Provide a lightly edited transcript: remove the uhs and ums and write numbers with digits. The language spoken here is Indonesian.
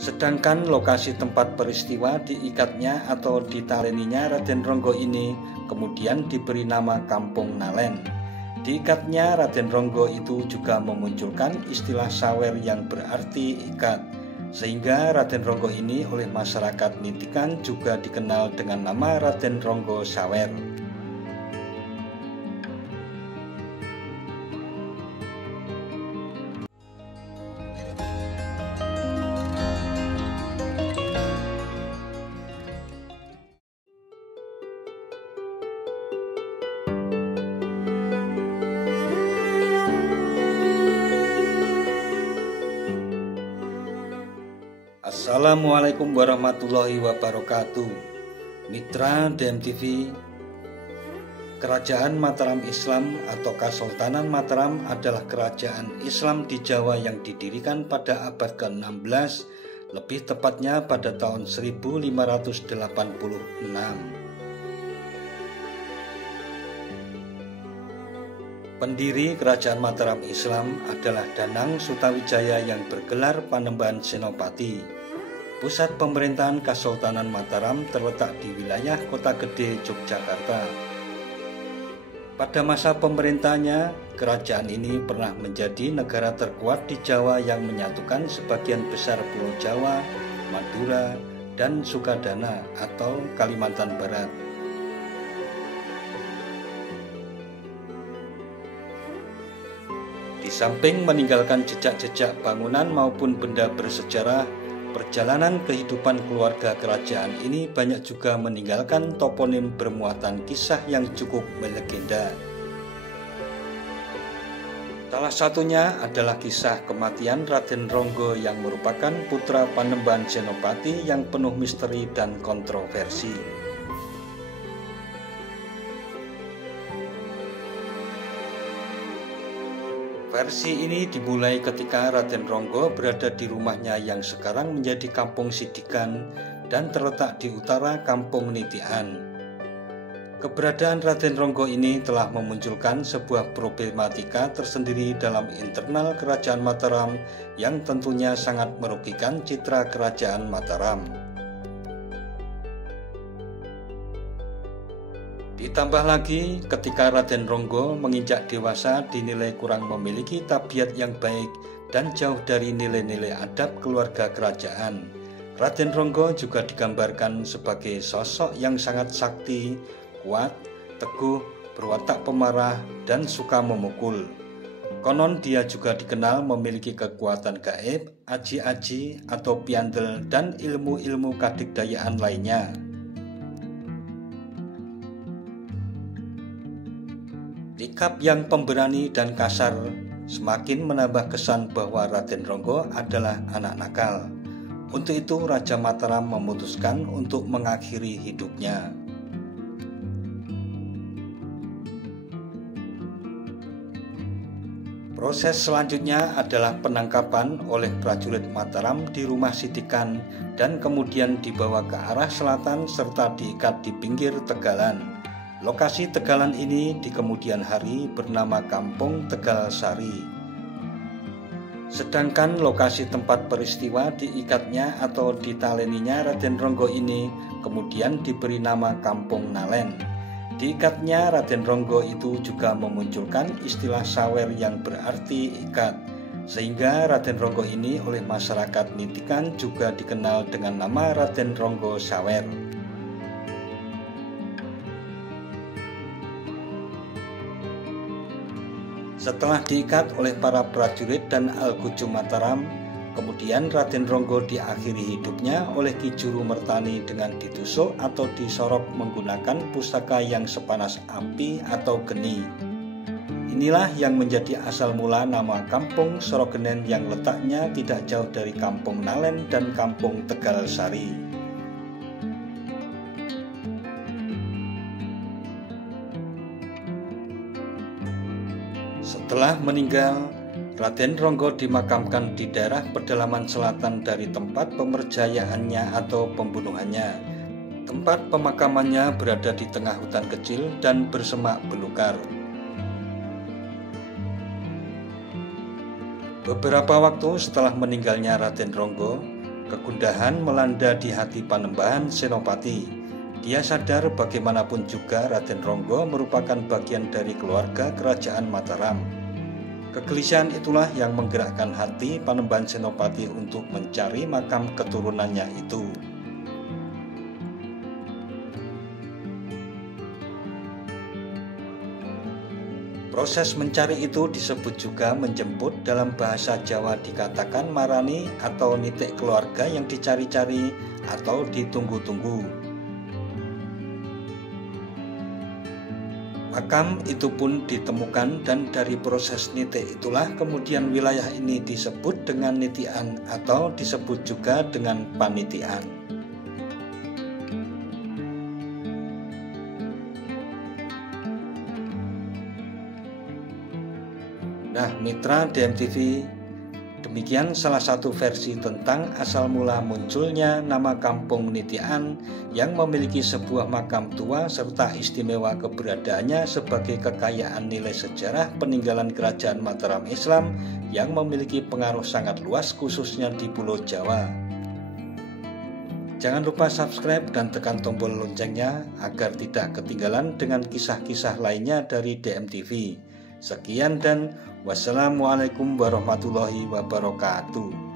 Sedangkan lokasi tempat peristiwa diikatnya atau ditaleninya Raden Ronggo ini kemudian diberi nama Kampung Nalen. Diikatnya Raden Ronggo itu juga memunculkan istilah sawer yang berarti ikat, sehingga Raden Ronggo ini oleh masyarakat Nintikan juga dikenal dengan nama Raden Ronggo Sawer. Assalamualaikum warahmatullahi wabarakatuh. Mitra DMTV, Kerajaan Mataram Islam atau Kesultanan Mataram adalah kerajaan Islam di Jawa yang didirikan pada abad ke-16, lebih tepatnya pada tahun 1586. Pendiri Kerajaan Mataram Islam adalah Danang Sutawijaya yang bergelar Panembahan Senopati. Pusat pemerintahan Kesultanan Mataram terletak di wilayah Kota Gede, Yogyakarta. Pada masa pemerintahannya, kerajaan ini pernah menjadi negara terkuat di Jawa yang menyatukan sebagian besar Pulau Jawa, Madura, dan Sukadana atau Kalimantan Barat. Di samping meninggalkan jejak-jejak bangunan maupun benda bersejarah, perjalanan kehidupan keluarga kerajaan ini banyak juga meninggalkan toponim bermuatan kisah yang cukup melegenda. Salah satunya adalah kisah kematian Raden Ronggo yang merupakan putra Panembahan Senopati yang penuh misteri dan kontroversi. Versi ini dimulai ketika Raden Ronggo berada di rumahnya yang sekarang menjadi Kampung Sidikan dan terletak di utara Kampung Nitian. Keberadaan Raden Ronggo ini telah memunculkan sebuah problematika tersendiri dalam internal Kerajaan Mataram yang tentunya sangat merugikan citra Kerajaan Mataram. Ditambah lagi, ketika Raden Ronggo menginjak dewasa dinilai kurang memiliki tabiat yang baik dan jauh dari nilai-nilai adab keluarga kerajaan. Raden Ronggo juga digambarkan sebagai sosok yang sangat sakti, kuat, teguh, berwatak pemarah, dan suka memukul. Konon dia juga dikenal memiliki kekuatan gaib, aji-aji atau piandel, dan ilmu-ilmu kadigdayaan lainnya. Sikap yang pemberani dan kasar semakin menambah kesan bahwa Raden Ronggo adalah anak nakal. Untuk itu Raja Mataram memutuskan untuk mengakhiri hidupnya. Proses selanjutnya adalah penangkapan oleh prajurit Mataram di rumah Sidikan dan kemudian dibawa ke arah selatan serta diikat di pinggir tegalan. Lokasi tegalan ini di kemudian hari bernama Kampung Tegal Sari. Sedangkan lokasi tempat peristiwa diikatnya atau ditaleninya Raden Ronggo ini kemudian diberi nama Kampung Nalen. Diikatnya Raden Ronggo itu juga memunculkan istilah sawer yang berarti ikat, sehingga Raden Ronggo ini oleh masyarakat Nintikan juga dikenal dengan nama Raden Ronggo Sawer. Setelah diikat oleh para prajurit dan Algojo Mataram, kemudian Raden Ronggo diakhiri hidupnya oleh Ki Juru Mertani dengan ditusuk atau disorok menggunakan pusaka yang sepanas api atau geni. Inilah yang menjadi asal mula nama Kampung Sorogenen yang letaknya tidak jauh dari Kampung Nalen dan Kampung Tegal Sari. Setelah meninggal, Raden Ronggo dimakamkan di daerah pedalaman selatan dari tempat pemerjayaannya atau pembunuhannya. Tempat pemakamannya berada di tengah hutan kecil dan bersemak belukar. Beberapa waktu setelah meninggalnya Raden Ronggo, Kegundahan melanda di hati Panembahan Senopati. Dia sadar bagaimanapun juga Raden Ronggo merupakan bagian dari keluarga kerajaan Mataram. Kegelisahan itulah yang menggerakkan hati Panembahan Senopati untuk mencari makam keturunannya itu. Proses mencari itu disebut juga menjemput, dalam bahasa Jawa dikatakan marani atau nitik keluarga yang dicari-cari atau ditunggu-tunggu. Makam itu pun ditemukan dan dari proses nitik itulah kemudian wilayah ini disebut dengan nitian atau disebut juga dengan panitian. Nah, mitra DMTV, demikian salah satu versi tentang asal mula munculnya nama Kampung Nitian yang memiliki sebuah makam tua serta istimewa keberadaannya sebagai kekayaan nilai sejarah peninggalan kerajaan Mataram Islam yang memiliki pengaruh sangat luas khususnya di Pulau Jawa. Jangan lupa subscribe dan tekan tombol loncengnya agar tidak ketinggalan dengan kisah-kisah lainnya dari DMTV. Sekian dan wassalamualaikum warahmatullahi wabarakatuh.